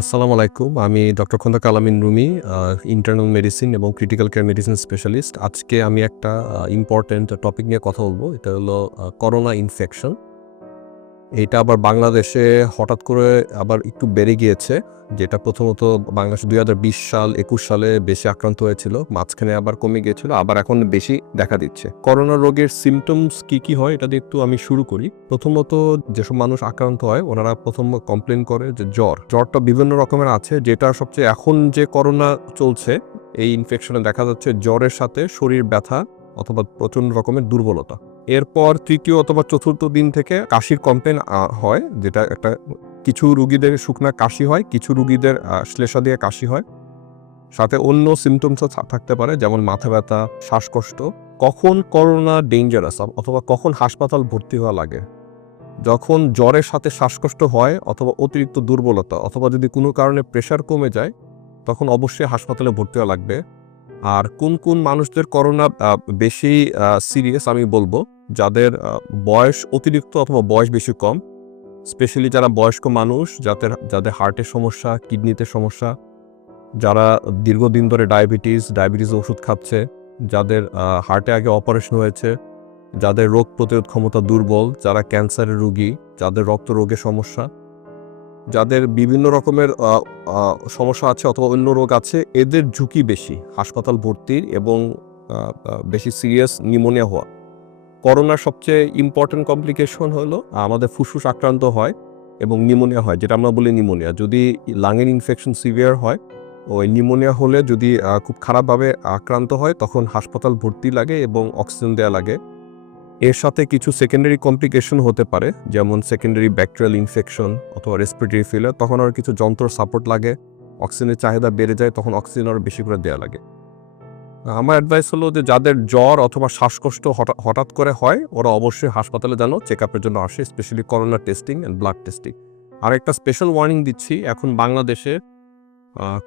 আসসালামু আলাইকুম, আমি doctor Khandak Alamin Rumi internal medicine এবং ক্রিটিক্যাল কেয়ার মেডিসিন স্পেশালিস্ট আজকে আমি একটা ইম্পর্ট্যান্ট টপিক নিয়ে কথা বলব, এটা হলো করোনা ইনফেকশন এটা আবার বাংলাদেশে হঠাৎ করে আবার একটু বেড়ে গিয়েছে, যেটা প্রথমত বাংলাদেশ দুই হাজার বিশ সাল, একুশ সালে বেশি আক্রান্ত হয়েছিল, মাঝখানে আবার কমে গিয়েছিল, আবার এখন বেশি দেখা দিচ্ছে। করোনা রোগের সিমটমস কি কি হয়, এটা দিয়ে একটু আমি শুরু করি। প্রথমত যেসব মানুষ আক্রান্ত হয়, ওনারা প্রথম কমপ্লেন করে যে জ্বর। জ্বরটা বিভিন্ন রকমের আছে, যেটা সবচেয়ে এখন যে করোনা চলছে, এই ইনফেকশনে দেখা যাচ্ছে জ্বরের সাথে শরীর ব্যথা অথবা প্রচণ্ড রকমের দুর্বলতা। এরপর তৃতীয় অথবা চতুর্থ দিন থেকে কাশির কমপ্লেন হয়, যেটা একটা কিছু রুগীদের শুকনা কাশি হয়, কিছু রুগীদের শ্লেষা দিয়ে কাশি হয়। সাথে অন্য সিমটমসও থাকতে পারে, যেমন মাথা ব্যথা, শ্বাসকষ্ট। কখন করোনা ডেঞ্জারাস অথবা কখন হাসপাতাল ভর্তি হওয়া লাগে? যখন জ্বরের সাথে শ্বাসকষ্ট হয়, অথবা অতিরিক্ত দুর্বলতা, অথবা যদি কোনো কারণে প্রেশার কমে যায়, তখন অবশ্যই হাসপাতালে ভর্তি হওয়া লাগবে। আর কোন কোন মানুষদের করোনা বেশি সিরিয়াস আমি বলব, যাদের বয়স অতিরিক্ত অথবা বয়স বেশি কম স্পেশালি যারা বয়স্ক মানুষ, যাদের যাদের হার্টের সমস্যা কিডনিতে সমস্যা, যারা দীর্ঘদিন ধরে ডায়াবেটিস ডায়াবেটিস ওষুধ খাচ্ছে, যাদের হার্টে আগে অপারেশন হয়েছে, যাদের রোগ প্রতিরোধ ক্ষমতা দুর্বল, যারা ক্যান্সারের রোগী, যাদের রক্ত রোগের সমস্যা যাদের বিভিন্ন রকমের সমস্যা আছে অথবা অন্য রোগ আছে, এদের ঝুঁকি বেশি, হাসপাতাল ভর্তির এবং বেশি সিরিয়াস নিউমোনিয়া হওয়া। করোনার সবচেয়ে ইম্পর্টেন্ট কমপ্লিকেশন হলো, আমাদের ফুসফুস আক্রান্ত হয় এবং নিউমোনিয়া হয়, যেটা আমরা বলি নিউমোনিয়া। যদি লাঙের ইনফেকশন সিভিয়ার হয়, ওই নিউমোনিয়া হলে যদি খুব খারাপভাবে আক্রান্ত হয়, তখন হাসপাতাল ভর্তি লাগে এবং অক্সিজেন দেওয়া লাগে। এর সাথে কিছু সেকেন্ডারি কমপ্লিকেশন হতে পারে, যেমন সেকেন্ডারি ব্যাকটেরিয়াল ইনফেকশন অথবা রেসপিরেটরি ফেলার তখন আর কিছু যন্ত্র সাপোর্ট লাগে অক্সিজেনের চাহিদা বেড়ে যায়, তখন অক্সিজেন আরও বেশি করে দেওয়া লাগে। আমার অ্যাডভাইস হলো যে যাদের জ্বর অথবা শ্বাসকষ্ট হঠাৎ করে হয়, ওরা অবশ্যই হাসপাতালে যেন চেক আপের জন্য আসে specially corona testing and blood testing আর একটা স্পেশাল ওয়ার্নিং দিচ্ছি, এখন বাংলাদেশে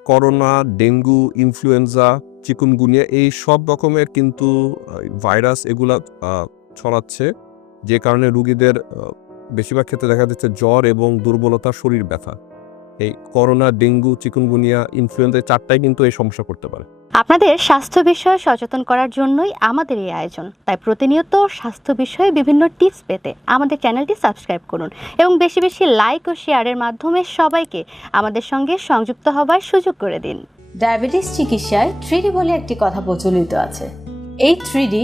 করোনা ডেঙ্গু ইনফ্লুয়েঞ্জা চিকুনগুনিয়া এই সব রকমের কিন্তু ভাইরাস এগুলা ছড়াচ্ছে যে কারণে রুগীদের বেশিরভাগ ক্ষেত্রে দেখা যাচ্ছে জ্বর এবং দুর্বলতা শরীর ব্যথা। এই করোনা ডেঙ্গু চিকুনগুনিয়া ইনফ্লুয়েঞ্জা এই চারটাই কিন্তু এই সমস্যা করতে পারে। আপনাদের স্বাস্থ্য বিষয়ে সচেতন করার জন্যই আমাদের এই আয়োজন। তাই প্রতিনিয়ত স্বাস্থ্য বিষয়ে বিভিন্ন টিপস পেতে আমাদের চ্যানেলটি সাবস্ক্রাইব করুন এবং বেশি বেশি লাইক ও শেয়ারের মাধ্যমে সবাইকে আমাদের সঙ্গে সংযুক্ত হবার সুযোগ করে দিন। ডায়াবেটিস চিকিৎসায় থ্রিডি বলে একটি কথা প্রচলিত আছে। এই থ্রিডি